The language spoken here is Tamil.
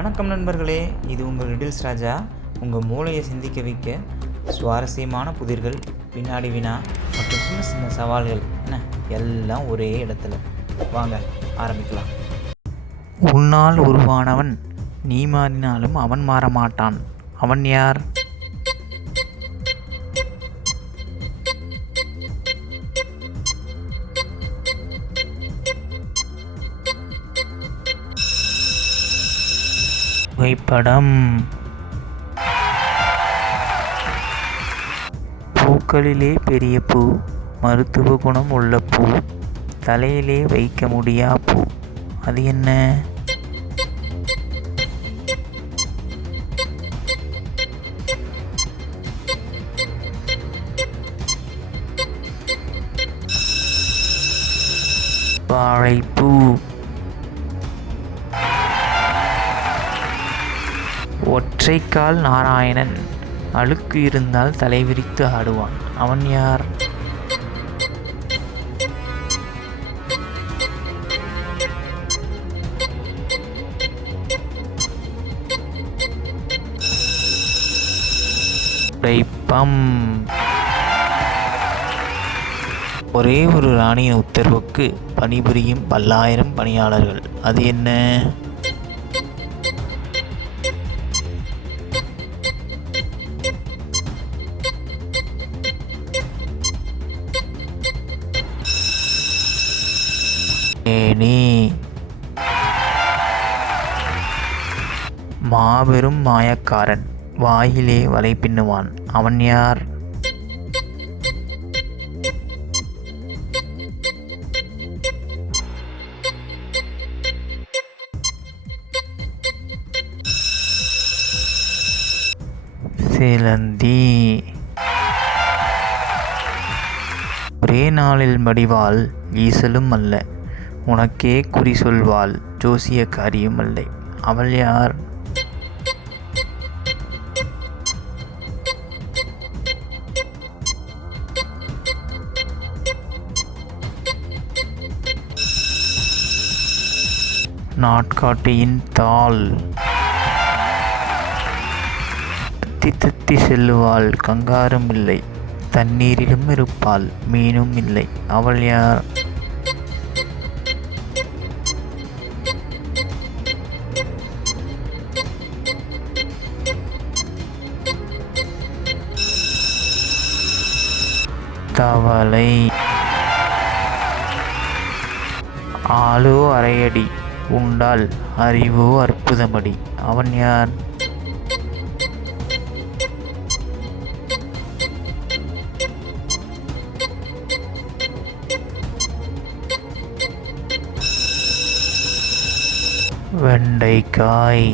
வணக்கம் நண்பர்களே, இது உங்கள் லிட்டில்ஸ் ராஜா. உங்கள் மூளையை சிந்திக்க வைக்க சுவாரஸ்யமான புதிர்கள், பின்னாடி வினா மற்றும் சின்ன சின்ன சவால்கள் எல்லாம் ஒரே இடத்துல. வாங்க ஆரம்பிக்கலாம். உன்னால் உருவானவன், நீ மாறினாலும் அவன் மாற மாட்டான். அவன் யார்? புகைப்படம். பூக்களிலே பெரிய பூ, மருத்துவ குணம் உள்ள பூ, தலையிலே வைக்க முடியா பூ, அது என்ன? வாழைப்பூ. ஒற்றைக்கால் நாராயணன், அழுக்கு இருந்தால் தலைவிரித்து ஆடுவான். அவன் யார்? உடைப்பம். ஒரே ஒரு ராணியின் உத்தரவுக்கு பணிபுரியும் பல்லாயிரம் பணியாளர்கள், அது என்ன? ஏனி. மாபெரும் மாயக்காரன், வாயிலே வலை பின்னுவான். அவன் யார்? சிலந்தி. ஒரே நாளில் மடிவாள், ஈசலும் அல்ல, உனக்கே குறி சொல்வாள், ஜோசியக்காரியும் அல்ல. அவள் யார்? நாட்காட்டியின் தாள். தத்தி தத்தி செல்லுவாள், கங்காரும் இல்லை, தண்ணீரிலும் இருப்பாள், மீனும் இல்லை. அவள் யார்? தவளை. ஆளோ அரையடி, உண்டால் அறிவோ அற்புதமடி. அவன் யார்? வெண்டைக்காய்.